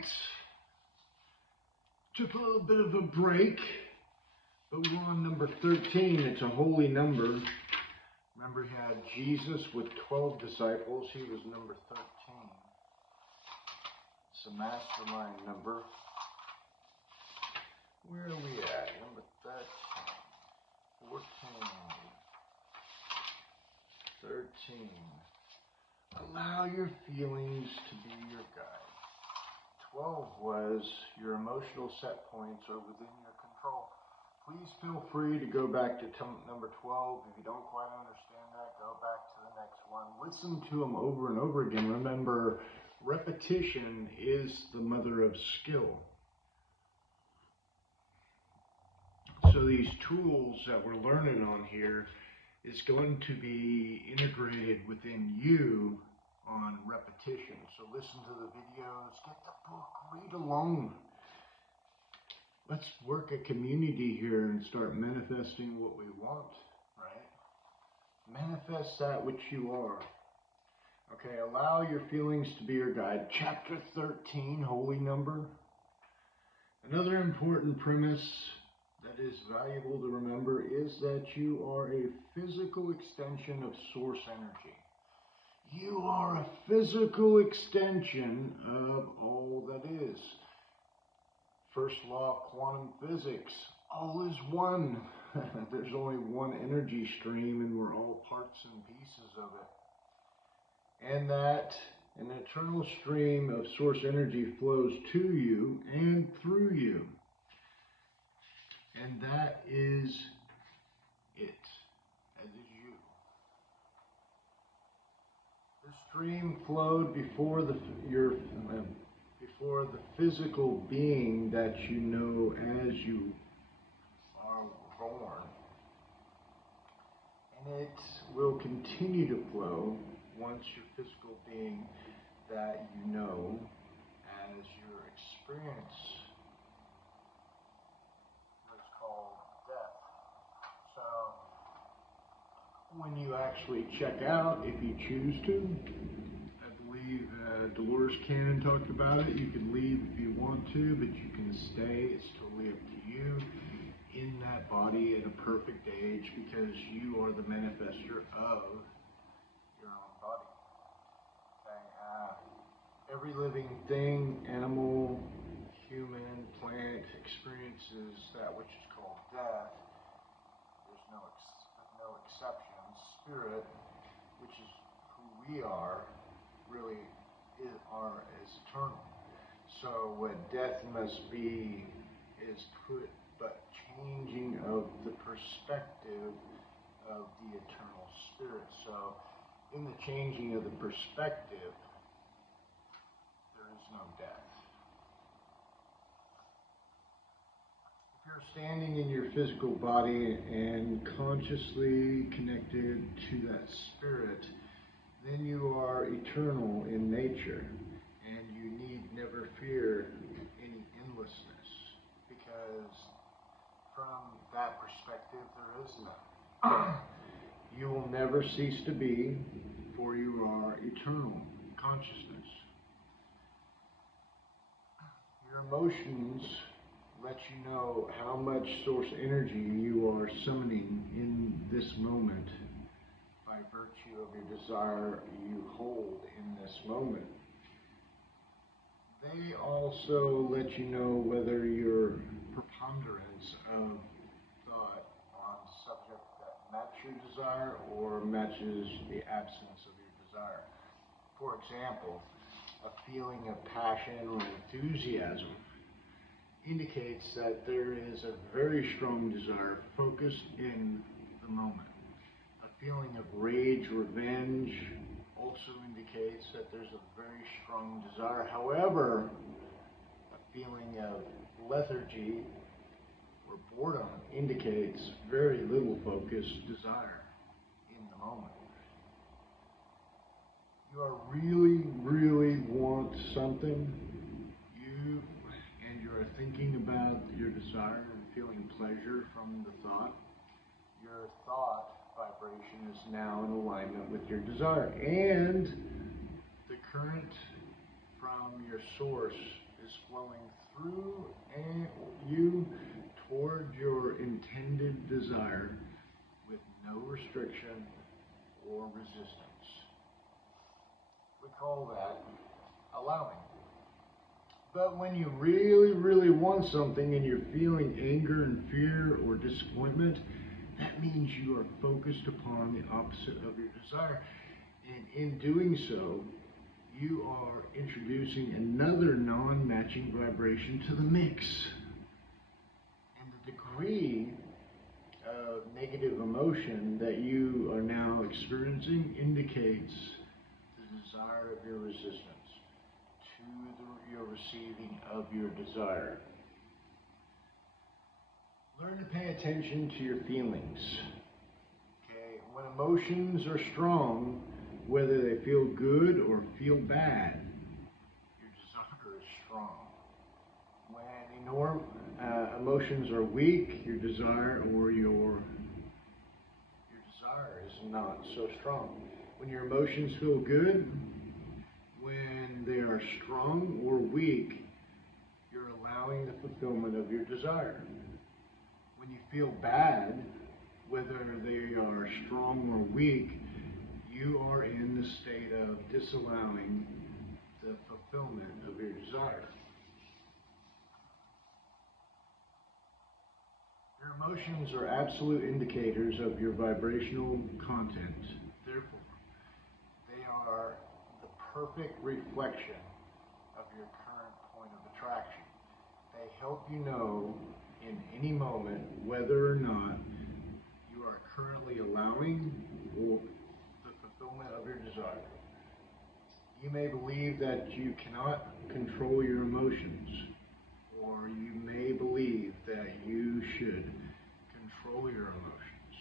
right. Took a little bit of a break, but we're on number 13. It's a holy number. Remember, he had Jesus with 12 disciples. He was number 13. It's a mastermind number. Where are we at? Number 13. 14. 13. Allow your feelings to be your guide. 12 was your emotional set points are within your control. Please feel free to go back to number 12. If you don't quite understand that, go back to the next one. Listen to them over and over again. Remember, repetition is the mother of skill. So these tools that we're learning on here is going to be integrated within you on repetition. So listen to the videos, get the book, read along. Let's work a community here and start manifesting what we want, right? Manifest that which you are. Okay, allow your feelings to be your guide. Chapter 13, holy number. Another important premise that is valuable to remember is that you are a physical extension of source energy. You are a physical extension of all that is. First law of quantum physics, all is one. There's only one energy stream and we're all parts and pieces of it. And that an eternal stream of source energy flows to you and through you. And that is it. That is you. The stream flowed before the physical being that you know as you are born. And it will continue to flow once your physical being that you know as your experience what's called death. So when you actually check out, if you choose to, I believe Dolores Cannon talked about it, you can leave if you want to, but you can stay. It's totally up to you in that body at a perfect age because you are the manifester of your own body. Okay, every living thing, animal, human, plant, experiences that which is called death. There's no exceptions. Spirit, which is who we are, really is eternal. So what death must be is but changing of the perspective of the eternal spirit. So in the changing of the perspective, there is no death. If you're standing in your physical body and consciously connected to that spirit, then you are eternal in nature, and you need never fear any endlessness, because from that perspective there is none. You will never cease to be, for you are eternal consciousness. Your emotions let you know how much source energy you are summoning in this moment by virtue of your desire you hold in this moment. They also let you know whether your preponderance of thought on a subject that matches your desire or matches the absence of your desire. For example, a feeling of passion or enthusiasm indicates that there is a very strong desire focused in the moment. A feeling of rage, revenge also indicates that there's a very strong desire. However, a feeling of lethargy or boredom indicates very little focused desire in the moment. You are really want something, and you're thinking about your desire and feeling pleasure from the thought, your thought vibration is now in alignment with your desire. And the current from your source is flowing through you toward your intended desire with no restriction or resistance. We call that allowing. But when you really, really want something and you're feeling anger and fear or disappointment, that means you are focused upon the opposite of your desire. And in doing so, you are introducing another non-matching vibration to the mix. And the degree of negative emotion that you are now experiencing indicates the desire of your resistance to your receiving of your desire. Learn to pay attention to your feelings. Okay, when emotions are strong, whether they feel good or feel bad, your desire is strong. When emotions are weak, your desire is not so strong. When your emotions feel good, when they are strong or weak, you're allowing the fulfillment of your desire. When you feel bad, whether they are strong or weak, you are in the state of disallowing the fulfillment of your desire. Your emotions are absolute indicators of your vibrational content. Therefore, they are the perfect reflection of your current point of attraction. They help you know in any moment whether or not you are currently allowing the fulfillment of your desire. You may believe that you cannot control your emotions, or you may believe that you should control your emotions.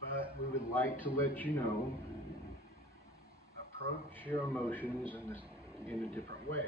But we would like to let you know, approach your emotions in a different way.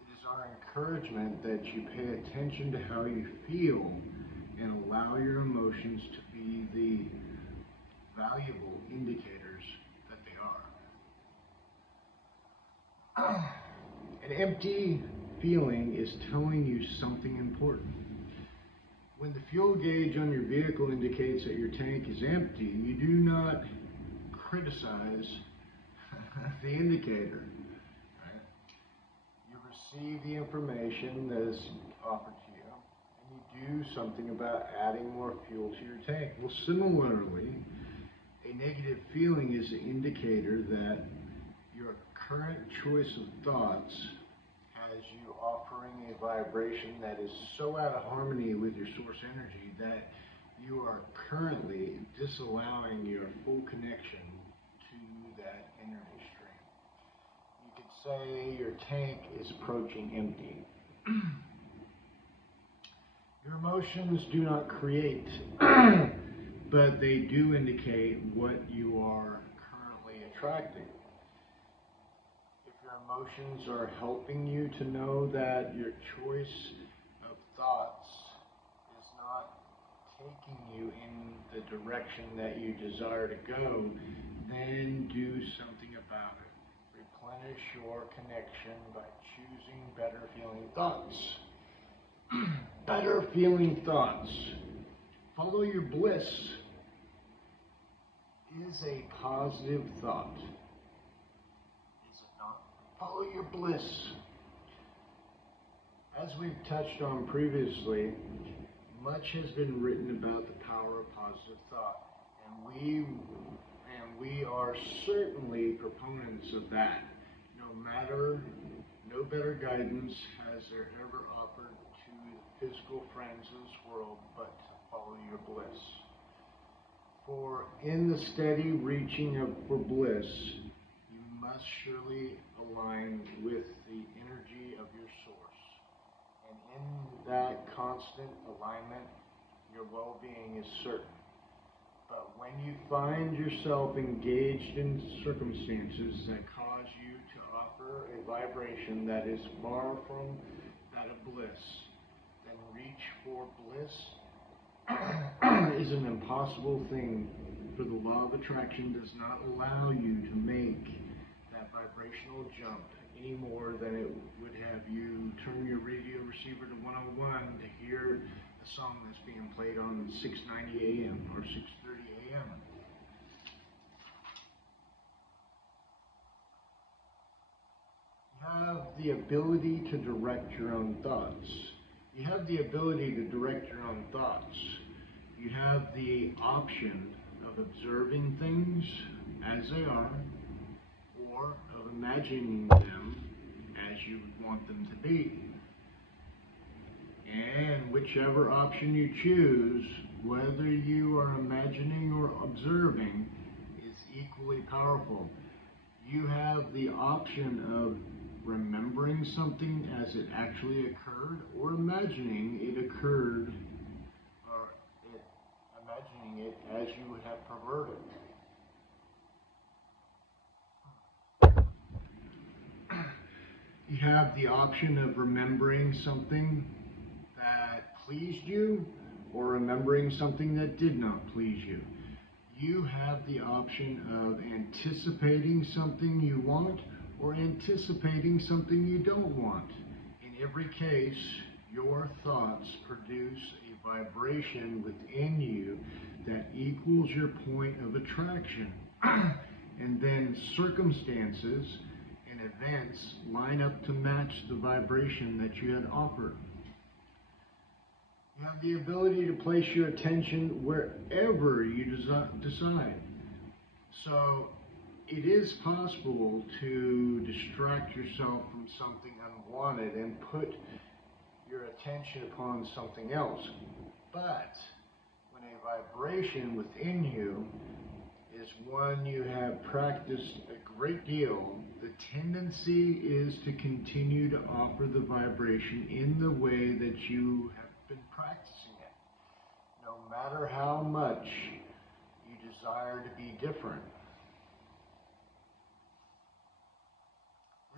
It is our encouragement that you pay attention to how you feel and allow your emotions to be the valuable indicators that they are. An empty feeling is telling you something important. When the fuel gauge on your vehicle indicates that your tank is empty, you do not criticize the indicator. Right? You receive the information that is offered to you, and you do something about adding more fuel to your tank. Well, similarly, a negative feeling is an indicator that your current choice of thoughts has you offering a vibration that is so out of harmony with your source energy that you are currently disallowing your full connection to that energy stream. You could say your tank is approaching empty. Your emotions do not create, but they do indicate what you are currently attracting. If your emotions are helping you to know that your choice of thoughts is not taking you in the direction that you desire to go, then do something about it. Replenish your connection by choosing better feeling thoughts. Better feeling thoughts. Follow your bliss is a positive thought. Is it not? Follow your bliss. As we've touched on previously, much has been written about the power of positive thought, and we are certainly proponents of that. No better guidance has there ever offered to the physical friends of this world but to follow your bliss. For in the steady reaching for bliss, you must surely align with the energy of your source. And in that constant alignment, your well-being is certain. But when you find yourself engaged in circumstances that cause you to offer a vibration that is far from that of bliss, then reach for bliss is an impossible thing, for the law of attraction does not allow you to make that vibrational jump any more than it would have you turn your radio receiver to 101 to hear the song that's being played on 690 AM or 630 AM. You have the ability to direct your own thoughts. You have the ability to direct your own thoughts. You have the option of observing things as they are, or of imagining them as you would want them to be. And whichever option you choose, whether you are imagining or observing, is equally powerful. You have the option of remembering something as it actually occurred, or imagining it occurred, or imagining it as you would have perverted. You have the option of remembering something that pleased you, or remembering something that did not please you. You have the option of anticipating something you want, or anticipating something you don't want. In every case, your thoughts produce a vibration within you that equals your point of attraction. And then circumstances and events line up to match the vibration that you had offered. You have the ability to place your attention wherever you decide. So it is possible to distract yourself from something unwanted and put your attention upon something else. But when a vibration within you is one you have practiced a great deal, the tendency is to continue to offer the vibration in the way that you have been practicing it, no matter how much you desire to be different.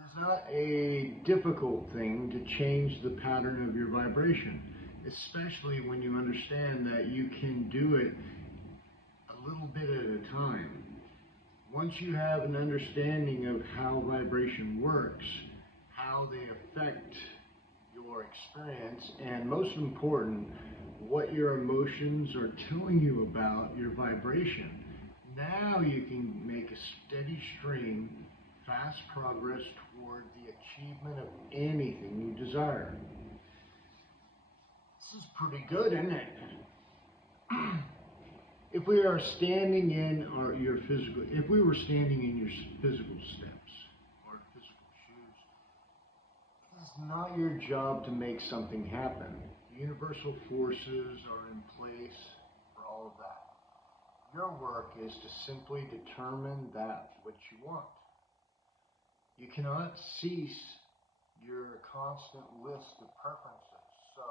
It's not a difficult thing to change the pattern of your vibration, especially when you understand that you can do it a little bit at a time. Once you have an understanding of how vibration works, how they affect your experience, and most important, what your emotions are telling you about your vibration, now you can make a steady stream, fast progress toward the achievement of anything you desire. This is pretty good, isn't it? If we are standing in if we were standing in your physical steps or physical shoes, it's not your job to make something happen. Universal forces are in place for all of that. Your work is to simply determine that which you want. You cannot cease your constant list of preferences, so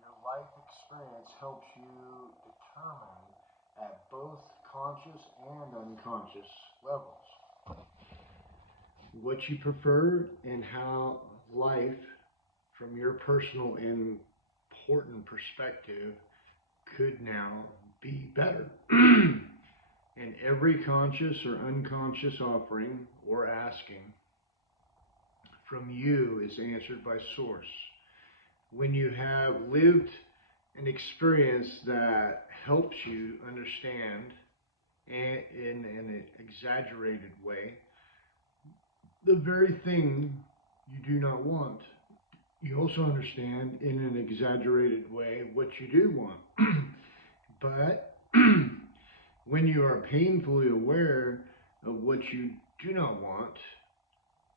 your life experience helps you determine at both conscious and unconscious levels what you prefer and how life, from your personal and important perspective, could now be better. And every conscious or unconscious offering or asking from you is answered by Source. When you have lived an experience that helps you understand in an exaggerated way the very thing you do not want, you also understand in an exaggerated way what you do want. But when you are painfully aware of what you do not want,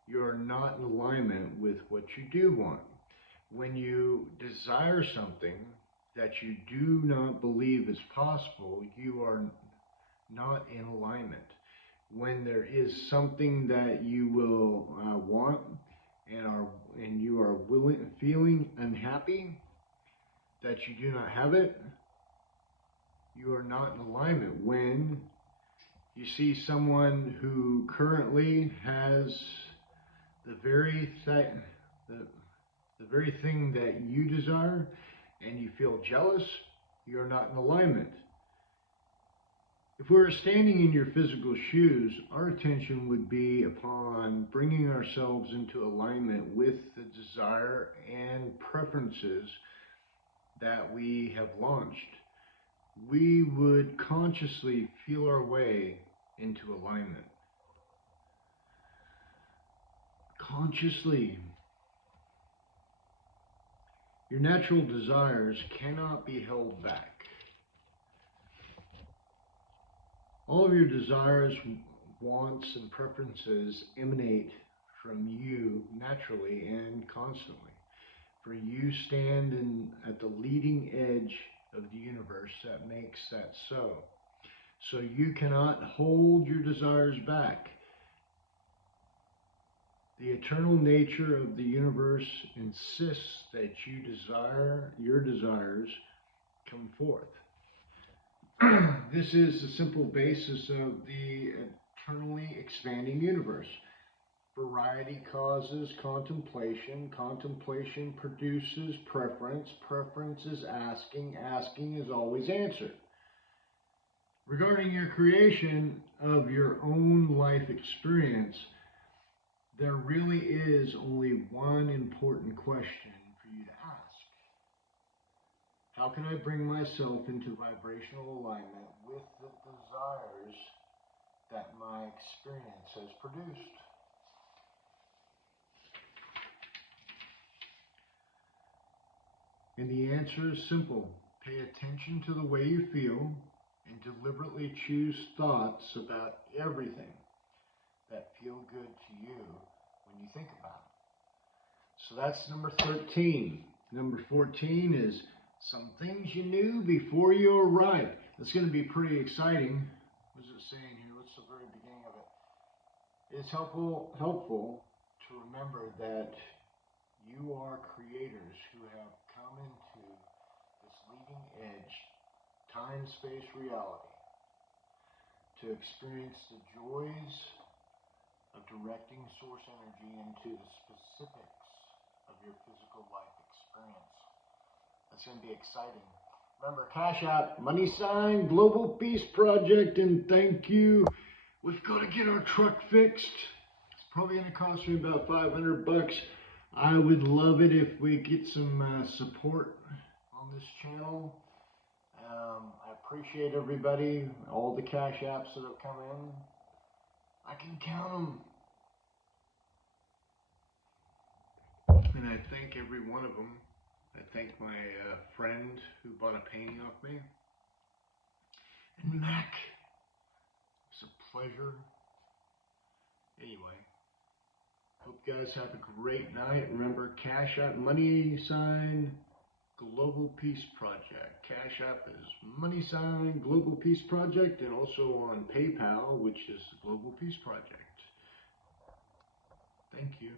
you are not in alignment with what you do want. When you desire something that you do not believe is possible, you are not in alignment. When there is something that you will want and you are feeling unhappy that you do not have it, you are not in alignment. When you see someone who currently has the very thing that you desire and you feel jealous, you are not in alignment. If we were standing in your physical shoes, our attention would be upon bringing ourselves into alignment with the desire and preferences that we have launched. We would consciously feel our way into alignment. Consciously. Your natural desires cannot be held back. All of your desires, wants, and preferences emanate from you naturally and constantly. For you stand at the leading edge of the universe that makes that so. So you cannot hold your desires back. The eternal nature of the universe insists that your desires come forth. This is the simple basis of the eternally expanding universe. Variety causes contemplation. Contemplation produces preference. Preference is asking. Asking is always answered. Regarding your creation of your own life experience, there really is only one important question for you to ask. How can I bring myself into vibrational alignment with the desires that my experience has produced? And the answer is simple. Pay attention to the way you feel and deliberately choose thoughts about everything that feel good to you when you think about it. So that's number 13. Number 14 is some things you knew before you arrived. It's going to be pretty exciting. What is it saying here? What's the very beginning of it? It's helpful to remember that you are creators who have come into this leading edge, time-space reality to experience the joys of directing source energy into the specifics of your physical life experience. That's going to be exciting. Remember, Cash App, # Global Peace Project, and thank you. We've got to get our truck fixed. It's probably going to cost me about $500. I would love it if we get some support on this channel. I appreciate everybody, all the Cash Apps that have come in. I can count them. And I thank every one of them. I thank my friend who bought a painting off me. And Mac, it's a pleasure. Anyway, hope you guys have a great night. Remember, Cash App, # Global Peace Project. Cash App is # Global Peace Project, and also on PayPal, which is the Global Peace Project. Thank you.